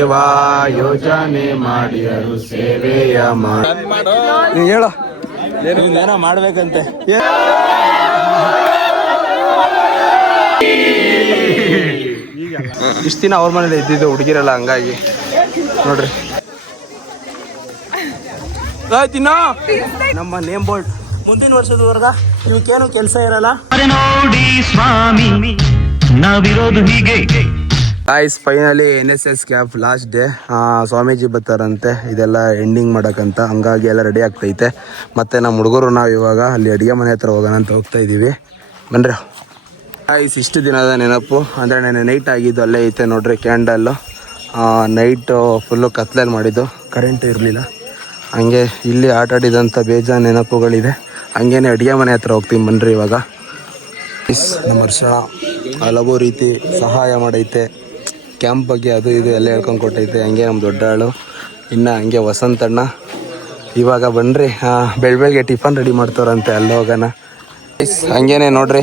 ಸೇವಾ ಯೋಜನೆ ಮಾಡಿದರು ಸೇವೆಯ ಹೇಳ ಏನೋ ಮಾಡ್ಬೇಕಂತೆ. ಇಷ್ಟ ದಿನ ಅವ್ರ ಮನೇಲಿ ಇದ್ದಿದ್ದು ಹುಡುಗಿರಲ್ಲ, ಹಂಗಾಗಿ ನೋಡ್ರಿ ತಿನ್ನೋ ನಮ್ಮ ನೇಮ್ ಬೋರ್ಡ್. ಮುಂದಿನ ವರ್ಷದವರೆಗ ಇವಕ್ಕೇನು ಕೆಲಸ ಇರಲ್ಲ ನೋಡಿ ಸ್ವಾಮಿ, ನಾವಿರೋದು ಹೀಗೆ. Guys finally NSS camp last day. Swamiji ಬರ್ತಾರಂತೆ, ಇದೆಲ್ಲ ಎಂಡಿಂಗ್ ಮಾಡೋಕ್ಕಂತ, ಹಂಗಾಗಿ ಎಲ್ಲ ರೆಡಿ ಆಗ್ತೈತೆ. ಮತ್ತು ನಮ್ಮ ಹುಡುಗರು ನಾವು ಇವಾಗ ಅಲ್ಲಿ ಅಡುಗೆ ಮನೆ ಹತ್ರ ಹೋಗೋಣ ಅಂತ ಹೋಗ್ತಾ ಇದ್ದೀವಿ. ಬನ್ರಿ ಗಾಯ್ಸ್, ಇಷ್ಟು ದಿನದ ನೆನಪು ಅಂದರೆ ನೆನೆ ನೈಟ್ ಆಗಿದ್ದು ಅಲ್ಲೇ ಐತೆ ನೋಡ್ರಿ. ಕ್ಯಾಂಡಲ್ಲು ನೈಟು ಫುಲ್ಲು ಕತ್ಲಲ್ಲಿ ಮಾಡಿದ್ದು, ಕರೆಂಟ್ ಇರಲಿಲ್ಲ. ಹಂಗೆ ಇಲ್ಲಿ ಆಟ ಆಡಿದಂಥ ಬೇಜಾನ್ ನೆನಪುಗಳಿದೆ. ಹಂಗೇನೆ ಅಡುಗೆ ಮನೆ ಹತ್ರ ಹೋಗ್ತೀವಿ ಬನ್ರಿ ಇವಾಗ. ನಮ್ಮ ವರ್ಷ ಹಲವು ರೀತಿ ಸಹಾಯ ಮಾಡೈತೆ, ಕ್ಯಾಂಪ್ ಬಗ್ಗೆ ಅದು ಇದು ಎಲ್ಲ ಹೇಳ್ಕೊಂಡು ಕೊಟ್ಟೈತೆ. ಹಂಗೆ ನಮ್ಮ ದೊಡ್ಡ ಆಳು, ಇನ್ನು ಹಂಗೆ ವಸಂತಣ್ಣ. ಇವಾಗ ಬನ್ರಿ ಬೆಳಗ್ಗೆ ಟಿಫನ್ ರೆಡಿ ಮಾಡ್ತಾರಂತೆ, ಅಲ್ಲಿ ಹೋಗೋಣ. ಹಂಗೇನೆ ನೋಡ್ರಿ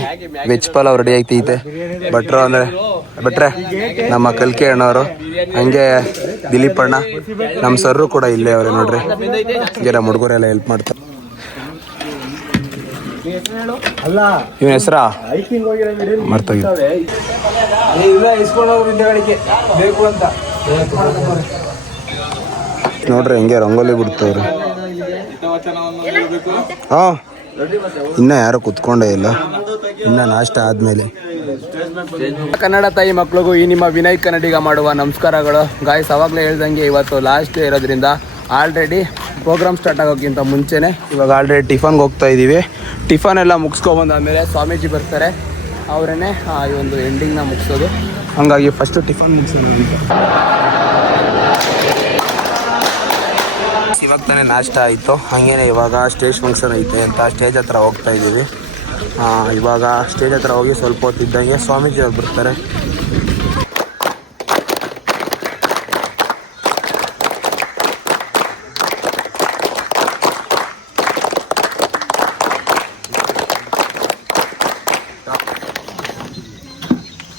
ವೆಜ್ ಪಲಾವ್ ರೆಡಿ ಆಗ್ತೈತೆ. ಭಟ್ರೆ ನಮ್ಮ ಕಲ್ಕೆ ಅಣ್ಣವರು, ಹಂಗೆ ದಿಲೀಪ್ ಅಣ್ಣ, ನಮ್ಮ ಸರ್ರು ಕೂಡ ಇಲ್ಲೇ ಅವ್ರೆ ನೋಡ್ರಿ. ಹಂಗೆ ನಮ್ಮ ಹುಡುಗರೆಲ್ಲ ಹೆಲ್ಪ್ ಮಾಡ್ತಾರೆ. ಇವನ ಹೆಸರಾ ಮರ್ತೋಗಿತ್ತು ನೋಡ್ರಿ, ಹಂಗೆ ರಂಗೋಲಿ ಬಿಡ್ತವ್ರಿ. ಹಾಂ, ಇನ್ನ ಯಾರು ಕುತ್ಕೊಂಡೇ ಇಲ್ಲ, ಇನ್ನ ನಾಷ್ಟ ಆದ್ಮೇಲೆ. ಕನ್ನಡ ತಾಯಿ ಮಕ್ಳಿಗೂ ಈ ನಿಮ್ಮ ವಿನಯ್ ಕನ್ನಡಿಗ ಮಾಡುವ ನಮಸ್ಕಾರಗಳು. ಗಾಯ್ಸ್, ಅವಾಗಲೇ ಹೇಳ್ದಂಗೆ ಇವತ್ತು ಲಾಸ್ಟ್ ಡೇ ಇರೋದ್ರಿಂದ ಆಲ್ರೆಡಿ ಪ್ರೋಗ್ರಾಮ್ ಸ್ಟಾರ್ಟ್ ಆಗೋಕ್ಕಿಂತ ಮುಂಚೆನೇ ಇವಾಗ ಆಲ್ರೆಡಿ ಟಿಫನ್ಗೆ ಹೋಗ್ತಾ ಇದ್ದೀವಿ. ಟಿಫನ್ ಎಲ್ಲ ಮುಗಿಸ್ಕೊಬಂದಾದ್ಮೇಲೆ ಸ್ವಾಮೀಜಿ ಬರ್ತಾರೆ, ಅವರೇ ಈ ಒಂದು ಎಂಡಿಂಗ್ನ ಮುಗಿಸೋದು. ಹಂಗಾಗಿ ಫಸ್ಟು ಟಿಫನ್ ಮುಗಿಸೋದು ಅಂತ ಇವಾಗ ತಾನೇ ನಾಷ್ಟ ಆಯಿತು. ಹಾಗೇನೆ ಇವಾಗ ಸ್ಟೇಜ್ ಫಂಕ್ಷನ್ ಐತೆ ಅಂತ ಸ್ಟೇಜ್ ಹತ್ರ ಹೋಗ್ತಾ ಇದ್ದೀವಿ. ಇವಾಗ ಸ್ಟೇಜ್ ಹತ್ರ ಹೋಗಿ ಸ್ವಲ್ಪ ಹೊತ್ತಿದ್ದಂಗೆ ಸ್ವಾಮೀಜಿ ಅವ್ರು ಬರ್ತಾರೆ.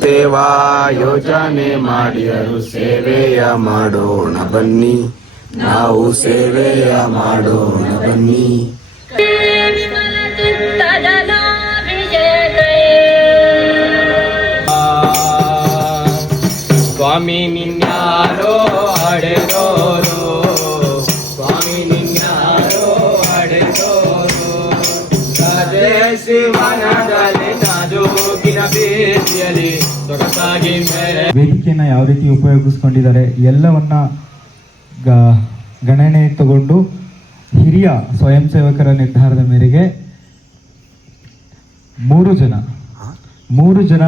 ಸೇವಾ ಯೋಜನೆ ಮಾಡಿದರು ಸೇವೆಯ ಮಾಡೋಣ ಬನ್ನಿ, ನಾವು ಸೇವೆಯ ಮಾಡೋಣ ಬನ್ನಿ. ಸ್ವಾಮಿ ನಿನ್ಯಾರೋ ಅಡೆದೋರು, ಸ್ವಾಮಿ ನಿನ್ಯಾರೋ ಅಡೆದೋರು, ಶಿವನದಲ್ಲಿ ನಾಜೂಕಿನ ಬೀದಿಯಲ್ಲಿ ಸೊಗಸಾಗಿ ವೇದಿಕೆಯನ್ನು ಯಾವ ರೀತಿ ಉಪಯೋಗಿಸ್ಕೊಂಡಿದ್ದಾರೆ ಎಲ್ಲವನ್ನ ಗಣನೆ ತಗೊಂಡು ಹಿರಿಯ ಸ್ವಯಂ ಸೇವಕರ ನಿರ್ಧಾರದ ಮೇರೆಗೆ ಮೂರು ಜನ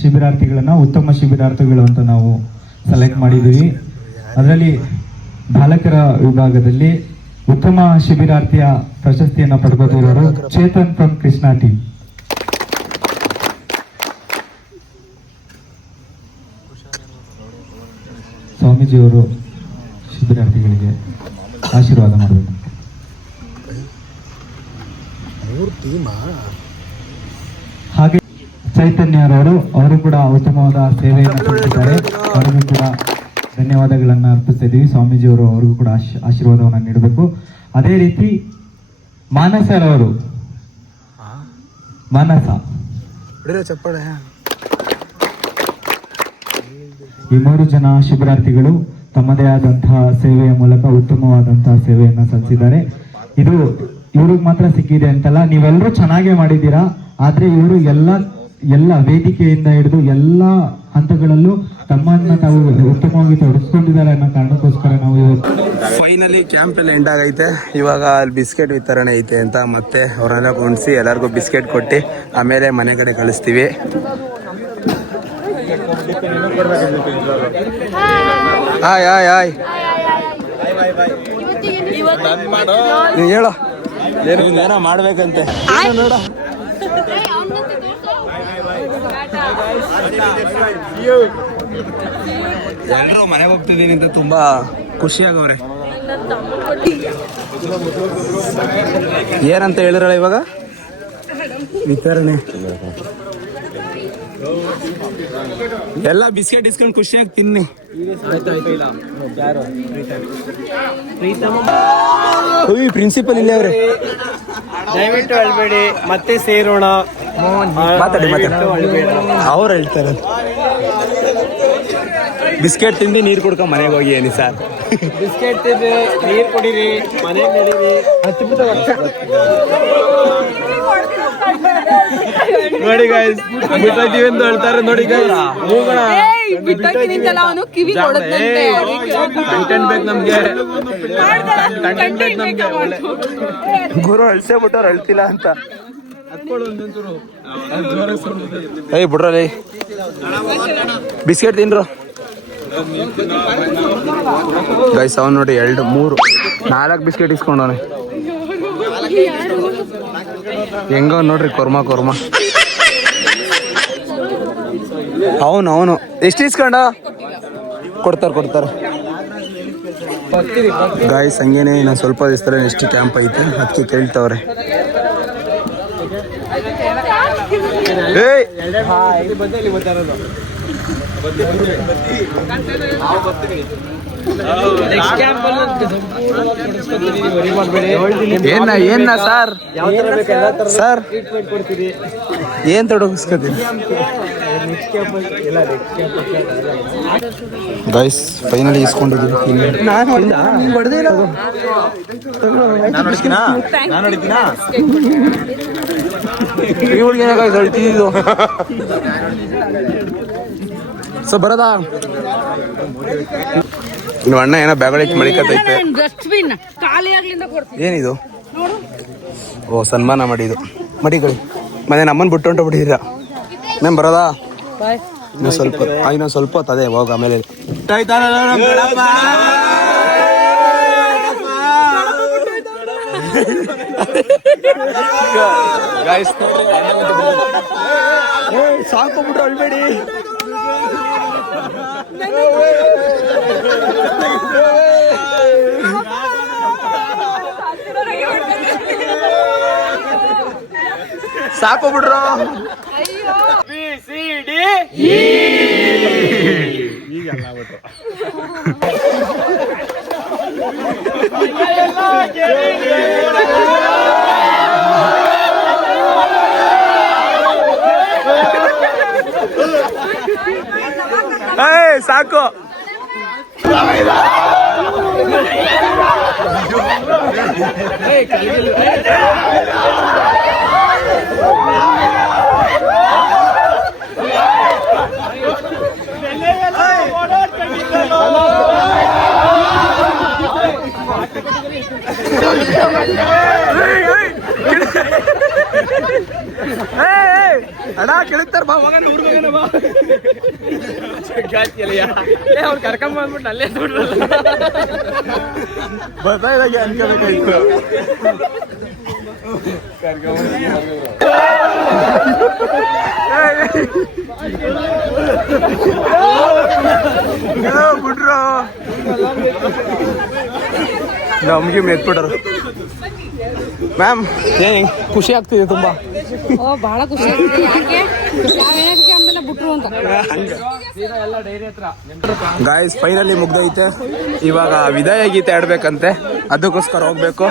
ಶಿಬಿರಾರ್ಥಿಗಳನ್ನ ಉತ್ತಮ ಶಿಬಿರಾರ್ಥಿಗಳು ಅಂತ ನಾವು ಸೆಲೆಕ್ಟ್ ಮಾಡಿದ್ದೀವಿ. ಅದರಲ್ಲಿ ಬಾಲಕರ ವಿಭಾಗದಲ್ಲಿ ಉತ್ತಮ ಶಿಬಿರಾರ್ಥಿಯ ಪ್ರಶಸ್ತಿಯನ್ನು ಪಡೆದಿರುವರು ಚೇತನ್ ಫ್ರಮ್ ಕೃಷ್ಣಾ ಟೀಮ್. ಸ್ವಾಮೀಜಿಯವರು ಶಿಬಿರಾರ್ಥಿಗಳಿಗೆ ಆಶೀರ್ವಾದ ಮಾಡಬೇಕು. ಹಾಗೆ ಚೈತನ್ಯರವರು, ಅವರು ಕೂಡ ಉತ್ತಮವಾದ ಸೇವೆಯನ್ನು ಸಲ್ಲಿಸಿದ್ದಾರೆ. ಅವರಿಗೂ ಕೂಡ ಧನ್ಯವಾದಗಳನ್ನು ಅರ್ಪಿಸ್ತಾ ಇದ್ದೀವಿ. ಸ್ವಾಮೀಜಿಯವರು ಅವ್ರಿಗೂ ಕೂಡ ಆಶೀರ್ವಾದವನ್ನು ನೀಡಬೇಕು. ಅದೇ ರೀತಿ ಮಾನಸರವರು, ಮಾನಸ ಈ 3 ಜನ ಶಿಬಿರಾರ್ಥಿಗಳು ತಮ್ಮದೇ ಆದಂತಹ ಸೇವೆಯ ಮೂಲಕ ಉತ್ತಮವಾದಂತಹ ಸೇವೆಯನ್ನು ಸಲ್ಲಿಸಿದ್ದಾರೆ. ಇದು ಇವ್ರಿಗೆ ಮಾತ್ರ ಸಿಕ್ಕಿದೆ ಅಂತಲ್ಲ, ನೀವೆಲ್ಲರೂ ಚೆನ್ನಾಗೇ ಮಾಡಿದ್ದೀರಾ. ಆದ್ರೆ ಇವರು ಎಲ್ಲ ವೇದಿಕೆಯಿಂದ ಹಿಡಿದು ಎಲ್ಲ ಹಂತಗಳಲ್ಲೂ ತಮ್ಮನ್ನ ತಾವು ಉತ್ತಮವಾಗಿ ತೊಡಗಿಸ್ಕೊಂಡಿದ್ದಾರೆ ಅನ್ನೋ ಕಾರಣಕ್ಕೋಸ್ಕರ ನಾವು ಫೈನಲಿ ಕ್ಯಾಂಪ್ ಎಲ್ಲ ಎಂಡ್ ಆಗೈತೆ. ಇವಾಗ ಅಲ್ಲಿ ಬಿಸ್ಕೆಟ್ ವಿತರಣೆ ಐತೆ ಅಂತ ಮತ್ತೆ ಅವರೆಲ್ಲ ಕೊಂಡಿಸಿ ಎಲ್ಲರಿಗೂ ಬಿಸ್ಕೆಟ್ ಕೊಟ್ಟು ಆಮೇಲೆ ಮನೆ ಕಡೆ ಕಳಿಸ್ತೀವಿ. ಹಾಯ್ ಹಾಯ್ ಹಾಯ್ ನೀನು ಹೇಳೋ ಏನೋ ಮಾಡ್ಬೇಕಂತೆ ನೋಡ. ಎಲ್ಲರೂ ಮನೆಗೆ ಹೋಗ್ತಿದ್ದೀನಿ ಅಂತ ತುಂಬಾ ಖುಷಿಯಾಗವ್ರೆ. ಏನಂತ ಹೇಳಿದ್ರಲ್ಲ ಇವಾಗ ವಿತರಣೆ ಎಲ್ಲ ಬಿಸ್ಕೆಟ್ ಇಸ್ಕೊಂಡು ಖುಷಿಯಾಗಿ ತಿನ್ನಿ. ಪ್ರಿನ್ಸಿಪಲ್ ಇಲ್ಲೇ ಅವ್ರೆ. ದಯವಿಟ್ಟು ಅಳ್ಬೇಡಿ, ಮತ್ತೆ ಸೇರೋಣ. ಮಾತಾಡಿ ಅವ್ರು ಹೇಳ್ತಾರೆ. ಬಿಸ್ಕೆಟ್ ತಿಂದು ನೀರು ಕುಡ್ಕೊಂಡು ಮನೆಗೆ ಹೋಗಿ ಏನಿ ಸರ್. ಬಿಸ್ಕೆಟ್ ತಿಂದು ನೀರು ಕುಡೀರಿ, ಮನೆಗೆ ನಡೀರಿ. ನೋಡಿ ಗಾಯ್ಸ್, ಬಿಟ್ಟೋಗ್ತೀವಿ ಅಂತ ಹೇಳ್ತಾರೆ. ನೋಡಿ ಗಾಯ್ಸ್, ಕಂಟೆಂಟ್ ಬೇಕು ನಮ್ಗೆ. ಗುರು ಅಳ್ಸೇ ಬಿಟ್ಟವ್ರು ಅಳ್ತಿಲ್ಲ ಅಂತ. ಏಯ್ ಬಿಡ್ರಲ್ಲಿ ಬಿಸ್ಕೆಟ್ ತಿನ್ರು ಗೈಸ್. ಅವ್ನು ನೋಡಿ 2, 3, 4 ಬಿಸ್ಕೆಟ್ ಇಸ್ಕೊಂಡವನೆ. ಹೆಂಗ ನೋಡ್ರಿ ಕೊರ್ಮ ಅವನು ಎಷ್ಟು ಇಸ್ಕೊಂಡ ಕೊಡ್ತಾರೆ ಗಾಯ್ಸ್. ಹಂಗೇನೆ ನಾನು ಸ್ವಲ್ಪ ದಿವಸ ಎಷ್ಟು ಕ್ಯಾಂಪ್ ಐತೆ ಅದಕ್ಕೆ ಕೇಳ್ತವ್ರೆ. ಏನ ಸರ್ ಸರ್ ಏನ್ ತೊಡಗಿಸ್ಕೊತೀನಿ ಗೈಸ್. ಫೈನಲಿ ಇಸ್ಕೊಂಡಿದ್ದೀವಿ. ಹೇಳ್ತಿದ್ದು ಸೊ ಬರದಾ. ಇನ್ನು ಅಣ್ಣ ಏನೋ ಬ್ಯಾಗೊಳಿಕ್ ಮಳಿಕತ್ತೈತೆ. ಏನಿದು? ಓ ಸನ್ಮಾನ ಮಾಡಿದ್ದು ಮಡಿಗಳು. ಮನೆ ನಮ್ಮನ್ ಬಿಟ್ಟು ಹೊಂಟು ಬಿಟ್ಟಿದ್ದೀರಾ. ಮ್ಯಾಮ್ ಬರೋದಾ? ಇನ್ನೊಂದು ಸ್ವಲ್ಪ ಹೊತ್ತು ಅದೇ ಹೋಗ. ಆಮೇಲೆ ಸಾಕೋಬಿಟ್ಟು ಅಳ್ಬೇಡಿ. ಸಾಕು ಬಿಡ್ರು. ಸಾಕು. ಅಣ್ಣ ಕೇಳ್ತಾರ ಬಾ ಮಗನ ಊರ್ ಮಗನ ಬಾ. ಅವ್ರು ಕರ್ಕೊಂಡ್ ಬಂದ್ಬಿಟ್ಟು ಅಲ್ಲೇ ಬರ್ತಾ ಅನ್ಕೋಬೇಕಾಯ್ತು. ಬಿಡ್ರು ನಮ್ಗೆ ಮೆತ್ಬಿಟ್ರು. ಮ್ಯಾಮ್ ಏನ್ ಖುಷಿ ಆಗ್ತಿದೆ ತುಂಬಾ. ಬಹಳ ಖುಷಿ ಆಗ್ತಿದೆ. ಯಾಕೆ ಬಿಟ್ರು ಅಂತ. ಗಾಯ್ಸ್ ಫೈನಲಿ ಮುಗ್ದೈತೆ. ಇವಾಗ ವಿದಾಯ ಗೀತೆ ಆಡ್ಬೇಕಂತೆ, ಅದಕ್ಕೋಸ್ಕರ ಹೋಗ್ಬೇಕು.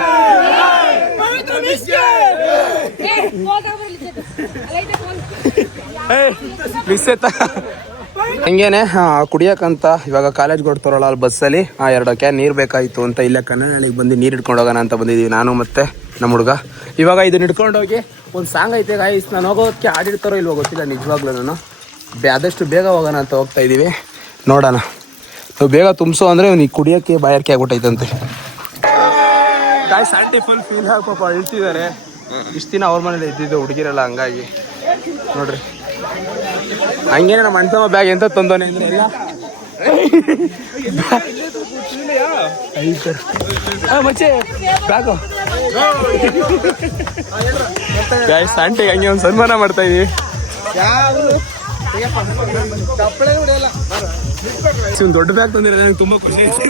ಹಂಗೇನೆ ಕುಡಿಯಕ್ಕಂತ ಇವಾಗ ಕಾಲೇಜ್ಗೆ ಹೊಡ್ತಾರಲ್ಲ ಅಲ್ಲಿ ಬಸ್ಸಲ್ಲಿ 2 ಕ್ಯಾನ್ ನೀರು ಬೇಕಾಯಿತು ಅಂತ ಇಲ್ಲೇ ಕನ್ನಡಳಿಗೆ ಬಂದು ನೀರು ಹಿಡ್ಕೊಂಡು ಹೋಗೋಣ ಅಂತ ಬಂದಿದ್ದೀವಿ ನಾನು ಮತ್ತೆ ನಮ್ಮ ಹುಡುಗ. ಇವಾಗ ಇದನ್ನ ಹಿಡ್ಕೊಂಡೋಗಿ ಒಂದು ಸಾಂಗ್ ಐತೆ ಗಾಯ್ಸ್. ನಾನು ಹೋಗೋದಕ್ಕೆ ಆಡಿರ್ತಾರೋ ಇಲ್ವೋ ಗೊತ್ತಿಲ್ಲ ನಿಜವಾಗ್ಲೂ. ನಾನು ಆದಷ್ಟು ಬೇಗ ಹೋಗೋಣ ಅಂತ ಹೋಗ್ತಾ ಇದ್ದೀವಿ. ನೋಡೋಣ. ನಾವು ಬೇಗ ತುಂಬಿಸೋ ಅಂದರೆ ಅವ್ನಿಗೆ ಕುಡಿಯೋಕ್ಕೆ ಬಾಯಾರಿಕೆ ಆಗ್ಬಿಟ್ಟೈತಂತೆ. ಗಾಯ್ಸ್ ಆಂಟಿ ಫುಲ್ ಫೀಲ್ ಆಗಿ ಪಾಪ ಅಳ್ತಿದ್ದಾರೆ. ಇಷ್ಟು ದಿನ ಅವ್ರ ಮನೇಲಿ ಇದ್ದಿದ್ದು ಹುಡುಗಿರಲ್ಲ, ಹಂಗಾಗಿ ನೋಡ್ರಿ. ಹಂಗೇನೆ ನಮ್ಮ ಅಣ್ತಮ್ಮ ಬ್ಯಾಗ್ ಎಂತ ತಂದೋನೆ ಅಂದ್ರೆ ಎಲ್ಲ ಮಚ್ಚೆ ಬ್ಯಾಗು. ಗಾಯ್ಸ್ ಆಂಟಿಗೆ ಹಂಗೆ ಒಂದು ಸನ್ಮಾನ ಮಾಡ್ತಾ ಇದೀವಿ. ಒಂದು ದೊಡ್ಡ ಬ್ಯಾಗ್ ತಂದಿರ, ನಂಗೆ ತುಂಬಾ ಖುಷಿ ಆಯ್ತು.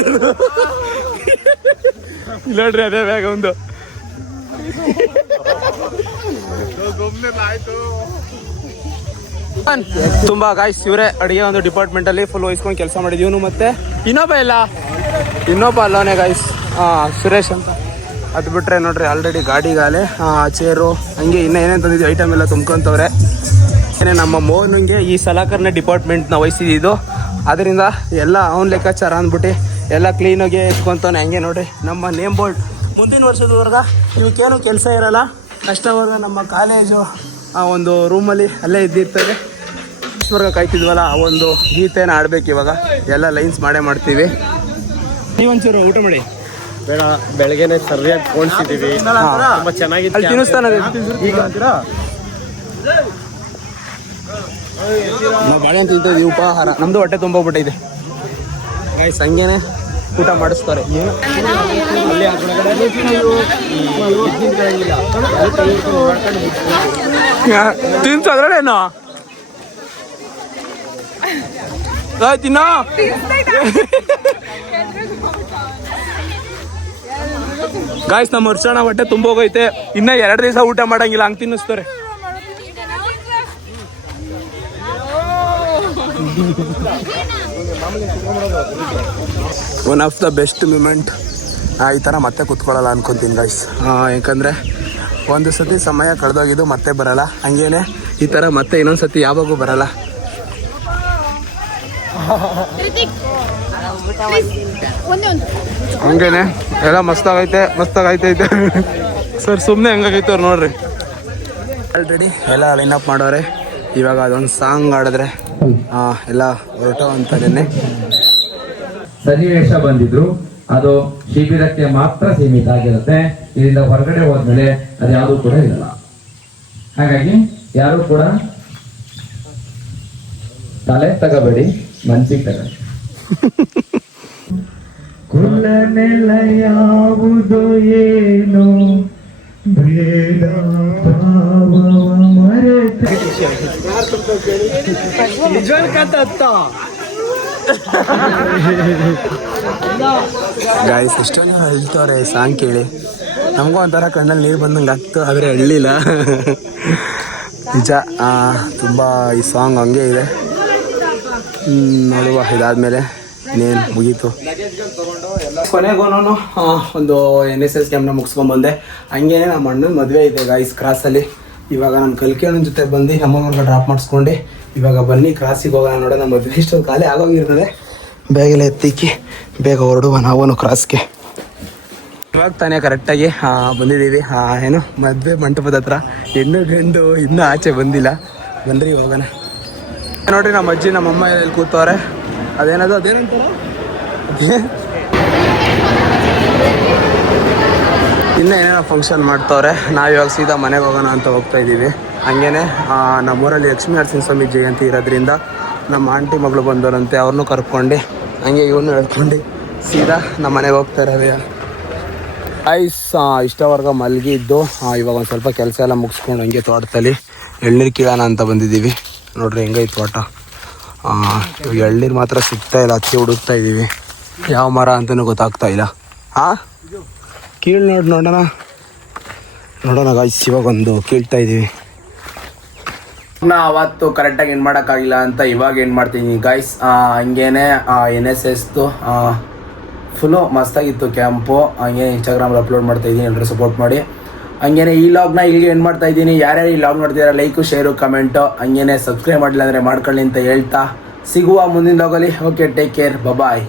ನೋಡ್ರಿ ಅದೇ ಬ್ಯಾಗ್ ಒಂದು. ತುಂಬಾ ಗಾಯ್ಸ್ ಇವರೇ ಅಡುಗೆ ಒಂದು ಡಿಪಾರ್ಟ್ಮೆಂಟ್ ಅಲ್ಲಿ ಫುಲ್ ವಹಿಸ್ಕೊಂಡು ಕೆಲಸ ಮಾಡಿದೀವನು. ಮತ್ತೆ ಇನ್ನೊಬ್ಬ ಅಲ್ಲವನೇ ಗಾಯ್ಸ್, ಸುರೇಶ್ ಅಂತ. ಅದು ಬಿಟ್ರೆ ನೋಡ್ರಿ ಆಲ್ರೆಡಿ ಗಾಡಿಗಾಲೆ ಚೇರು ಹಂಗೆ ಇನ್ನೂ ಏನೇನು ತಂದಿದ್ವಿ ಐಟಮ್ ಎಲ್ಲ ತುಂಬ್ಕೊಂತವ್ರೆ. ಏನೇ ನಮ್ಮ ಮೋಹನ್ಗೆ ಈ ಸಲಕರಣೆ ಡಿಪಾರ್ಟ್ಮೆಂಟ್ನ ವಹಿಸಿದ್ದು, ಅದರಿಂದ ಎಲ್ಲ ಅವ್ನ ಲೆಕ್ಕಾಚಾರ ಅಂದ್ಬಿಟ್ಟು ಎಲ್ಲ ಕ್ಲೀನಾಗಿ ಇಟ್ಕೊತಾನೆ. ಹಂಗೆ ನೋಡ್ರಿ ನಮ್ಮ ನೇಮ್ ಬೋರ್ಡ್ ಮುಂದಿನ ವರ್ಷದವರೆಗ ಇವಕ್ಕೇನು ಕೆಲಸ ಇರಲ್ಲ, ಕಷ್ಟವಾದ ನಮ್ಮ ಕಾಲೇಜು ಒಂದು ರೂಮಲ್ಲಿ ಅಲ್ಲೇ ಇದ್ದಿರ್ತದೆ. ವರ್ಗ ಕಾಯ್ತಿದ್ವಲ್ಲ ಆ ಒಂದು ಗೀತೆನ ಆಡ್ಬೇಕು. ಇವಾಗ ಎಲ್ಲ ಲೈನ್ಸ್ ಮಾಡ್ತೀವಿ. ನೀವೊಂಚೂರು ಊಟ ಮಾಡಿ. ಬೆಳಗ್ಗೆನೆ ಸರಿಯಾಗಿ ಕೋಣಿಸಿದೀವಿ, ತುಂಬಾ ಚೆನ್ನಾಗಿತ್ತು. ಅಲ್ಲಿ ತಿನ್ನಿಸ್ತಾನೆ ಈಗ ನಾವು ಬಾಳೆ ಅಂತ ತಿಂತಿದ್ವಿ, ಉಪಹಾರ ನಮ್ದು ಹೊಟ್ಟೆ ತುಂಬೋಗ್ಬಿಟ್ಟಿದೆ ಗೈಸ್. ಹಂಗೇನೆ ಊಟ ಮಾಡಿಸ್ತಾರೆ. ತಿನ್ಸದ್ರೇನು ತಿನ್ನೋ ಗಾಯ್ಸ್. ನಮ್ಮ ವರ್ಷಣ ಹೊಟ್ಟೆ ತುಂಬೋಗೈತೆ, ಇನ್ನ 2 ದಿವಸ ಊಟ ಮಾಡಂಗಿಲ್ಲ, ಹಂಗೆ ತಿನ್ನಿಸ್ತಾರೆ. One of the best moment. ಈ ಥರ ಮತ್ತೆ ಕೂತ್ಕೊಳ್ಳಲ್ಲ ಅನ್ಕೊತೀನಿ ಗಾಯ್ಸ್, ಯಾಕಂದರೆ ಒಂದು ಸತಿ ಸಮಯ ಕಳೆದೋಗಿದ್ದು ಮತ್ತೆ ಬರಲ್ಲ. ಹಂಗೇನೆ ಈ ಥರ ಮತ್ತೆ ಇನ್ನೊಂದು ಸತಿ ಯಾವಾಗೂ ಬರಲ್ಲ. ಹಂಗೇನೆ ಎಲ್ಲ ಮಸ್ತಾಗೈತೆ ಸರ್. ಸುಮ್ಮನೆ ಹಂಗಾಗೈತೆ ಅವ್ರು ನೋಡ್ರಿ. ಆಲ್ರೆಡಿ ಎಲ್ಲ ಲೈನಪ್ ಮಾಡೋರೆ. ಇವಾಗ ಅದೊಂದು ಸಾಂಗ್ ಆಡಿದ್ರೆ ಎಲ್ಲ ಹೊರಟೋ ಅಂತಾನೆ. ಸನ್ನಿವೇಶ ಬಂದಿದ್ರು ಅದು ಶಿಬಿರಕ್ಕೆ ಮಾತ್ರ ಸೀಮಿತ ಆಗಿರುತ್ತೆ. ಇದರಿಂದ ಹೊರಗಡೆ ಹೋದ್ಮೇಲೆ ಅದು ಯಾವುದು ಕೂಡ ಇರಲ್ಲ. ಹಾಗಾಗಿ ಯಾರು ಕೂಡ ತಲೆ ತಗೋಬೇಡಿ, ಮನ್ಸಿಗೆ ತಗೊಳ್ಳಿ. ಕುಲನೆಲ ಯಾವುದು ಏನು ಭೇದ ಭಾವವ ಮರೆತ ಗಾಯ್ಸ್ ಎಷ್ಟೊಂದು ಹೇಳ್ತವ್ರೆ ಸಾಂಗ್ ಕೇಳಿ. ನಮಗೂ ಒಂಥರ ಕಣ್ಣಲ್ಲಿ ನೀರು ಬಂದಂಗೆ ಆಗ್ತು, ಆದರೆ ಹಳ್ಳಿಲ್ಲ ನಿಜ. ತುಂಬ ಈ ಸಾಂಗ್ ಹಂಗೆ ಇದೆ. ನೋಡುವ, ಇದಾದ್ಮೇಲೆ ಇನ್ನೇನು ಮುಗೀತು. ಕೊನೆಗೂ ಒಂದು NSS ಕ್ಯಾಂಪ್ನ ಮುಗಿಸ್ಕೊಂಡ್ಬಂದೆ. ಹಂಗೇನೆ ನಮ್ಮ ಅಣ್ಣನ ಮದುವೆ ಇದೆ ಗಾಯ್ಸ್ ಕ್ರಾಸಲ್ಲಿ. ಇವಾಗ ನಮ್ಮ ಕಲ್ಕೇಳನ ಜೊತೆ ಬಂದು ನಮ್ಮವ್ರಿಗೆ ಡ್ರಾಪ್ ಮಾಡಿಸ್ಕೊಂಡು ಇವಾಗ ಬನ್ನಿ ಕ್ರಾಸಿಗೆ ಹೋಗೋಣ. ನೋಡೋಣ, ಮದುವೆ ಇಷ್ಟೊಂದು ಖಾಲಿ ಆಗೋಗಿರ್ತದೆ. ಬೇಗೆಲ್ಲ ಎತ್ತಿಕ್ಕಿ ಬೇಗ ಹೊರಡುವ ನಾವು ಕ್ರಾಸ್ಗೆ. ಇವಾಗ ತಾನೇ ಕರೆಕ್ಟಾಗಿ ಬಂದಿದ್ದೀವಿ. ಏನು ಮದುವೆ ಮಂಟಪದ ಹತ್ರ. ಹೆಣ್ಣು ಗಂಡು ಇನ್ನೂ ಆಚೆ ಬಂದಿಲ್ಲ. ಬನ್ರಿ ಹೋಗೋಣ. ನೋಡ್ರಿ ನಮ್ಮ ಅಜ್ಜಿ ನಮ್ಮಮ್ಮ ಎಲ್ಲಿ ಕೂತವ್ರೆ. ಅದೇನಂತಾರೆ ಇನ್ನೂ ಏನೇನೋ ಫಂಕ್ಷನ್ ಮಾಡ್ತವ್ರೆ. ನಾವು ಇವಾಗ ಸೀದಾ ಮನೆಗೆ ಹೋಗೋಣ ಅಂತ ಹೋಗ್ತಾ ಇದ್ದೀವಿ. ಹಂಗೇನೆ ನಮ್ಮೂರಲ್ಲಿ ಲಕ್ಷ್ಮೀ ನರಸಿಂಹಸ್ವಾಮಿ ಜಯಂತಿ ಇರೋದ್ರಿಂದ ನಮ್ಮ ಆಂಟಿ ಮಗಳು ಬಂದವರಂತೆ, ಅವ್ರನ್ನೂ ಕರ್ಕೊಂಡು ಹಂಗೆ ಇವನು ಹೇಳ್ಕೊಂಡು ಸೀದಾ ನಮ್ಮ ಮನೆಗೆ ಹೋಗ್ತಾ ಇರೋದು. ಇಷ್ಟವರೆಗ ಮಲಗಿದ್ದು. ಇವಾಗ ಒಂದು ಸ್ವಲ್ಪ ಕೆಲಸ ಎಲ್ಲ ಮುಗಿಸ್ಕೊಂಡು ಹಂಗೆ ತೋಟದಲ್ಲಿ ಎಳ್ನೀರು ಕೀಳೋಣ ಅಂತ ಬಂದಿದ್ದೀವಿ. ನೋಡ್ರಿ ಹೆಂಗೈತೆ ತೋಟ. ಇವಾಗ ಎಳ್ನೀರು ಮಾತ್ರ ಸಿಗ್ತಾ ಇಲ್ಲ, ಹಚ್ಚಿ ಹುಡುಕ್ತಾ ಇದ್ದೀವಿ. ಯಾವ ಮರ ಅಂತಲೂ ಗೊತ್ತಾಗ್ತಾ ಇಲ್ಲ. ಕೀಳ್ ನೋಡೋಣ ಗಾಯ್ಸ್. ಇವಾಗ ಒಂದು ಕೀಳ್ತಾ ಇದ್ದೀವಿ. ಅವತ್ತು ಕರೆಕ್ಟಾಗಿ ಏನು ಮಾಡೋಕ್ಕಾಗಿಲ್ಲ ಅಂತ ಇವಾಗ ಏನು ಮಾಡ್ತೀನಿ ಗಾಯ್ಸ್. ಹಂಗೇನೆ NSSದು ಫುಲ್ಲು ಮಸ್ತಾಗಿತ್ತು ಕ್ಯಾಂಪು. ಹಂಗೆ ಇನ್ಸ್ಟಾಗ್ರಾಮಲ್ಲಿ ಅಪ್ಲೋಡ್ ಮಾಡ್ತಾಯಿದ್ದೀನಿ, ಎಲ್ಲರೂ ಸಪೋರ್ಟ್ ಮಾಡಿ. ಹಂಗೇನೆ ಈ ಲಾಗ್ನ ಇಲ್ಲಿಗೆ ಏನು ಮಾಡ್ತಾಯಿದ್ದೀನಿ. ಯಾರ್ಯಾರು ಈ ಲಾಗ್ ನೋಡ್ತಿದ್ದಾರೆ ಲೈಕು ಶೇರು ಕಮೆಂಟು, ಹಂಗೇನೆ ಸಬ್ಸ್ಕ್ರೈಬ್ ಮಾಡಿಲ್ಲ ಅಂದರೆ ಮಾಡ್ಕೊಳ್ಳಿ ಅಂತ ಹೇಳ್ತಾ ಸಿಗುವ ಮುಂದಿನ ಲಾಗಲ್ಲಿ. ಓಕೆ, ಟೇಕ್ ಕೇರ್, ಬಾಯ್.